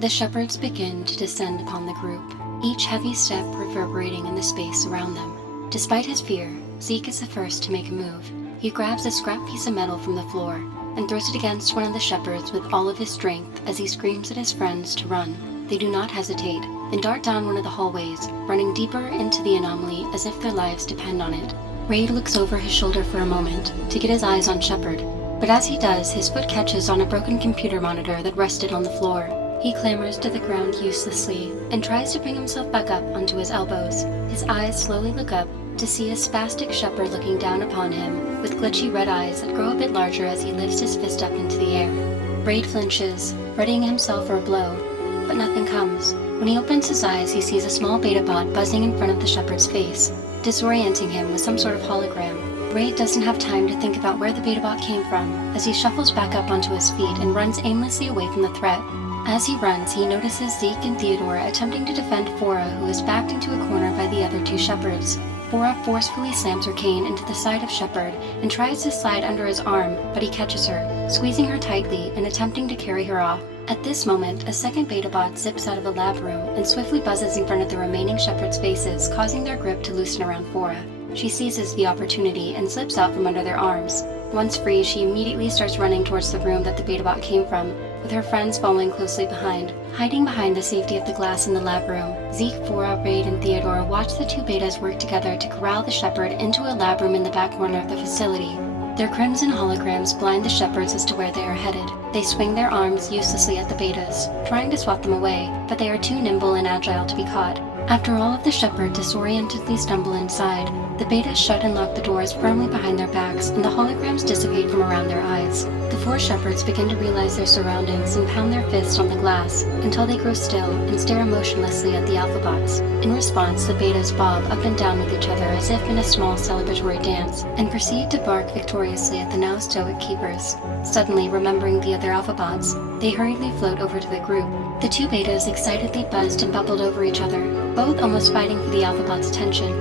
The shepherds begin to descend upon the group, each heavy step reverberating in the space around them. Despite his fear, Zeke is the first to make a move. He grabs a scrap piece of metal from the floor and throws it against one of the shepherds with all of his strength as he screams at his friends to run. They do not hesitate and dart down one of the hallways, running deeper into the anomaly as if their lives depend on it. Raid looks over his shoulder for a moment to get his eyes on Shepard, but as he does, his foot catches on a broken computer monitor that rested on the floor. He clambers to the ground uselessly and tries to bring himself back up onto his elbows. His eyes slowly look up to see a spastic Shepard looking down upon him with glitchy red eyes that grow a bit larger as he lifts his fist up into the air. Raid flinches, readying himself for a blow, but nothing comes. When he opens his eyes, he sees a small beta bot buzzing in front of the Shepard's face, disorienting him with some sort of hologram. Raid doesn't have time to think about where the beta bot came from as he shuffles back up onto his feet and runs aimlessly away from the threat. As he runs, he notices Zeke and Theodore attempting to defend Fora, who is backed into a corner by the other two Shepards. Fora forcefully slams her cane into the side of Shepard and tries to slide under his arm, but he catches her, squeezing her tightly and attempting to carry her off. At this moment, a second beta bot zips out of a lab room and swiftly buzzes in front of the remaining Shepards' faces, causing their grip to loosen around Fora. She seizes the opportunity and slips out from under their arms. Once free, she immediately starts running towards the room that the beta bot came from, with her friends following closely behind. Hiding behind the safety of the glass in the lab room, Zeke, Fora, Raid, and Theodore watch the two betas work together to corral the Shepard into a lab room in the back corner of the facility. Their crimson holograms blind the Shepards as to where they are headed. They swing their arms uselessly at the betas, trying to swat them away, but they are too nimble and agile to be caught. After all of the Shepard disorientedly stumble inside, the betas shut and lock the doors firmly behind their backs, and the holograms dissipate from around their eyes. The four Shepards begin to realize their surroundings and pound their fists on the glass until they grow still and stare emotionlessly at the AlphaBots. In response, the betas bob up and down with each other as if in a small celebratory dance, and proceed to bark victoriously at the now stoic keepers. Suddenly, remembering the other AlphaBots, they hurriedly float over to the group. The two betas excitedly buzzed and bubbled over each other, both almost fighting for the AlphaBots' attention.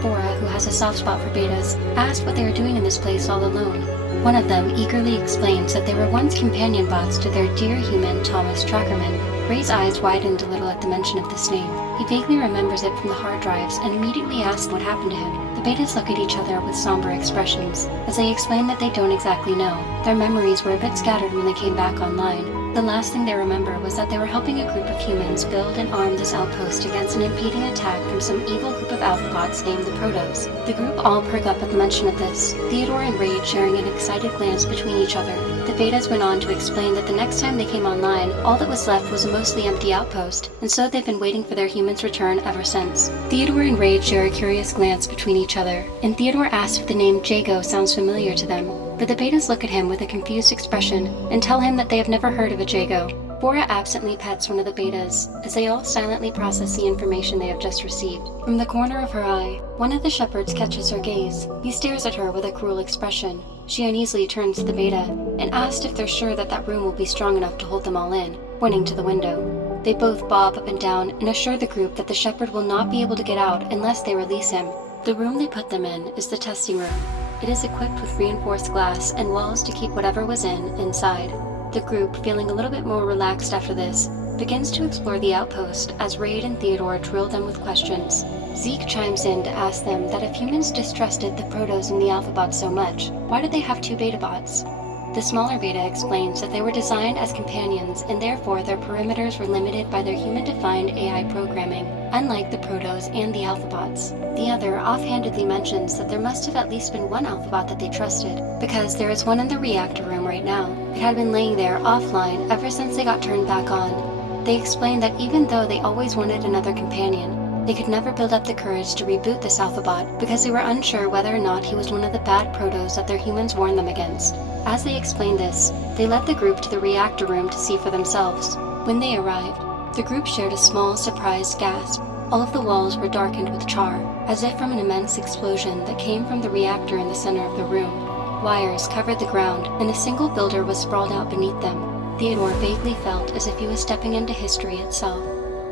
Fora, who has a soft spot for betas, asked what they were doing in this place all alone. One of them eagerly explains that they were once companion bots to their dear human Thomas Trackerman. Ray's eyes widened a little at the mention of this name. He vaguely remembers it from the hard drives and immediately asks what happened to him. The betas look at each other with somber expressions, as they explain that they don't exactly know. Their memories were a bit scattered when they came back online. The last thing they remember was that they were helping a group of humans build and arm this outpost against an impeding attack from some evil group of AlphaBots named the Protos. The group all perk up at the mention of this, Theodore and Raid sharing an excited glance between each other. The betas went on to explain that the next time they came online, all that was left was a mostly empty outpost, and so they've been waiting for their human's return ever since. Theodore and Raid share a curious glance between each other, and Theodore asks if the name Jago sounds familiar to them. But the betas look at him with a confused expression and tell him that they have never heard of a Jago. Fora absently pets one of the betas, as they all silently process the information they have just received. From the corner of her eye, one of the Shepards catches her gaze. He stares at her with a cruel expression. She uneasily turns to the beta and asks if they're sure that that room will be strong enough to hold them all in, pointing to the window. They both bob up and down and assure the group that the Shepard will not be able to get out unless they release him. The room they put them in is the testing room. It is equipped with reinforced glass and walls to keep whatever was inside. The group, feeling a little bit more relaxed after this, begins to explore the outpost as Raid and Theodore drill them with questions. Zeke chimes in to ask them that if humans distrusted the Protos and the AlphaBots so much, why did they have two beta bots? The smaller beta explains that they were designed as companions and therefore their perimeters were limited by their human-defined AI programming, unlike the Protos and the AlphaBots. The other offhandedly mentions that there must have at least been one AlphaBot that they trusted, because there is one in the reactor room right now. It had been laying there offline ever since they got turned back on. They explained that even though they always wanted another companion, they could never build up the courage to reboot this AlphaBot because they were unsure whether or not he was one of the bad Protos that their humans warned them against. As they explained this, they led the group to the reactor room to see for themselves. When they arrived, the group shared a small, surprised gasp. All of the walls were darkened with char, as if from an immense explosion that came from the reactor in the center of the room. Wires covered the ground, and a single builder was sprawled out beneath them. Theodore vaguely felt as if he was stepping into history itself.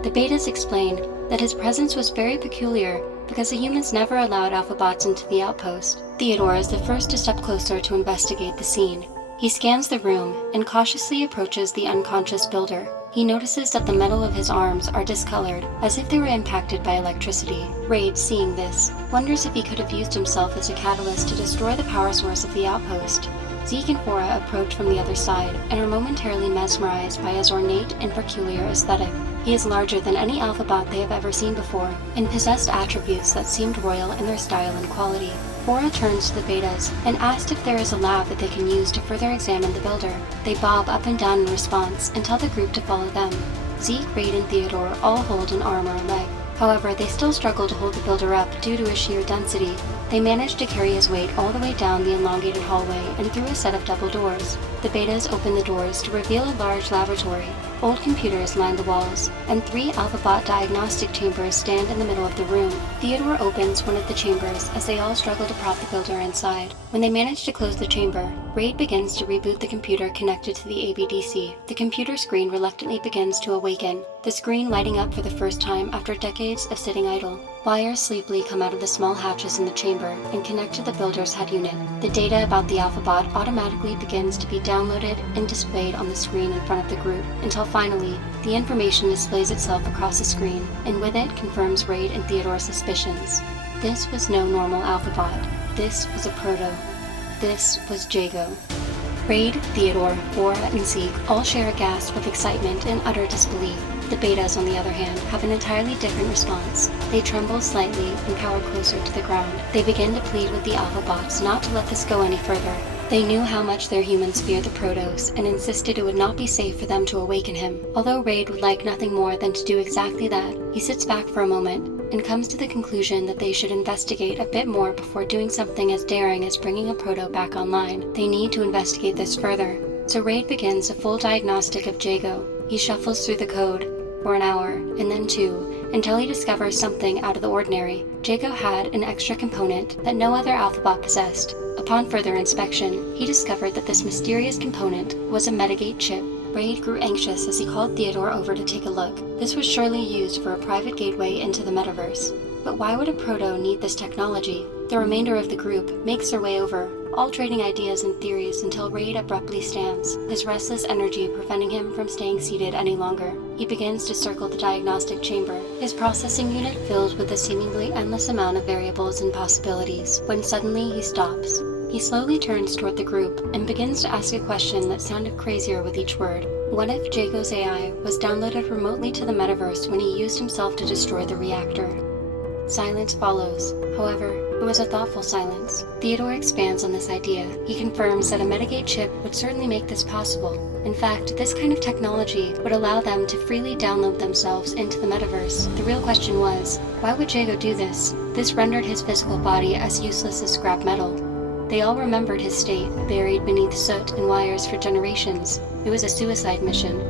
The betas explained that his presence was very peculiar because the humans never allowed AlphaBots into the outpost. Theodore is the first to step closer to investigate the scene. He scans the room and cautiously approaches the unconscious builder. He notices that the metal of his arms are discolored, as if they were impacted by electricity. Raid, seeing this, wonders if he could have used himself as a catalyst to destroy the power source of the outpost. Zeke and Fora approach from the other side and are momentarily mesmerized by his ornate and peculiar aesthetic. He is larger than any AlphaBot they have ever seen before, and possessed attributes that seemed royal in their style and quality. Fora turns to the betas and asks if there is a lab that they can use to further examine the builder. They bob up and down in response and tell the group to follow them. Zeke, Raid, and Theodore all hold an arm or a leg. However, they still struggle to hold the builder up due to his sheer density. They manage to carry his weight all the way down the elongated hallway and through a set of double doors. The betas open the doors to reveal a large laboratory. Old computers line the walls, and 3 AlphaBot diagnostic chambers stand in the middle of the room. Theodore opens one of the chambers as they all struggle to prop the builder inside. When they manage to close the chamber, Raid begins to reboot the computer connected to the ABDC. The computer screen reluctantly begins to awaken, the screen lighting up for the first time after decades of sitting idle. Wires sleepily come out of the small hatches in the chamber and connect to the builder's head unit. The data about the AlphaBot automatically begins to be downloaded and displayed on the screen in front of the group, until finally, the information displays itself across the screen, and with it confirms Raid and Theodore's suspicions. This was no normal AlphaBot. This was a proto. This was Jago. Raid, Theodore, Fora, and Zeke all share a gasp of excitement and utter disbelief. The betas, on the other hand, have an entirely different response. They tremble slightly and cower closer to the ground. They begin to plead with the AlphaBots not to let this go any further. They knew how much their humans feared the Protos and insisted it would not be safe for them to awaken him. Although Raid would like nothing more than to do exactly that, he sits back for a moment and comes to the conclusion that they should investigate a bit more before doing something as daring as bringing a Proto back online. They need to investigate this further. So Raid begins a full diagnostic of Jago. He shuffles through the code for an hour, and then 2, until he discovers something out of the ordinary. Jago had an extra component that no other AlphaBot possessed. Upon further inspection, he discovered that this mysterious component was a metagate chip. Raid grew anxious as he called Theodore over to take a look. This was surely used for a private gateway into the metaverse. But why would a proto need this technology? The remainder of the group makes their way over, all trading ideas and theories until Raid abruptly stands, his restless energy preventing him from staying seated any longer. He begins to circle the diagnostic chamber, his processing unit filled with a seemingly endless amount of variables and possibilities, when suddenly he stops. He slowly turns toward the group and begins to ask a question that sounded crazier with each word. What if Jago's AI was downloaded remotely to the metaverse when he used himself to destroy the reactor? Silence follows. However, it was a thoughtful silence. Theodore expands on this idea. He confirms that a metagate chip would certainly make this possible. In fact, this kind of technology would allow them to freely download themselves into the metaverse. The real question was, why would Jago do this? This rendered his physical body as useless as scrap metal. They all remembered his state, buried beneath soot and wires for generations. It was a suicide mission.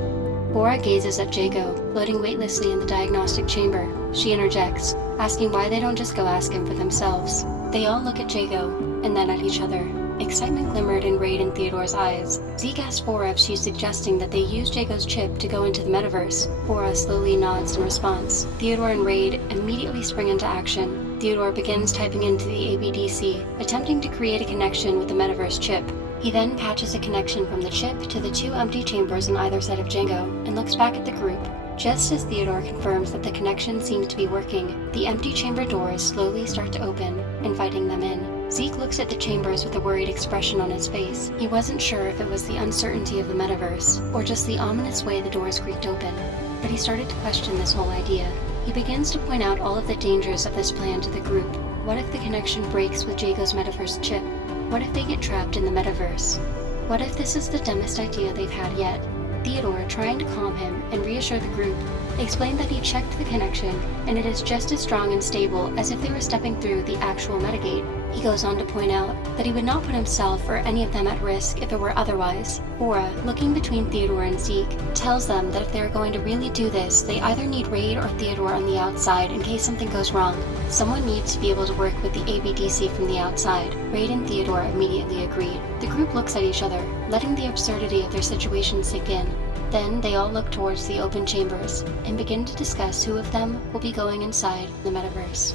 Fora gazes at Jago, floating weightlessly in the diagnostic chamber. She interjects, asking why they don't just go ask him for themselves. They all look at Jago, and then at each other. Excitement glimmered in Raid and Theodore's eyes. Zeke asks Fora if she's suggesting that they use Jago's chip to go into the metaverse. Fora slowly nods in response. Theodore and Raid immediately spring into action. Theodore begins typing into the ABDC, attempting to create a connection with the metaverse chip. He then patches a connection from the chip to the 2 empty chambers on either side of Jago, and looks back at the group. Just as Theodore confirms that the connection seems to be working, the empty chamber doors slowly start to open, inviting them in. Zeke looks at the chambers with a worried expression on his face. He wasn't sure if it was the uncertainty of the metaverse, or just the ominous way the doors creaked open, but he started to question this whole idea. He begins to point out all of the dangers of this plan to the group. What if the connection breaks with Jago's metaverse chip? What if they get trapped in the metaverse? What if this is the dumbest idea they've had yet? Theodore, trying to calm him and reassure the group, explained that he checked the connection and it is just as strong and stable as if they were stepping through the actual metagate. He goes on to point out that he would not put himself or any of them at risk if it were otherwise. Fora, looking between Theodore and Zeke, tells them that if they are going to really do this, they either need Raid or Theodore on the outside in case something goes wrong. Someone needs to be able to work with the ABDC from the outside. Raid and Theodore immediately agreed. The group looks at each other, letting the absurdity of their situation sink in. Then they all look towards the open chambers and begin to discuss who of them will be going inside the metaverse.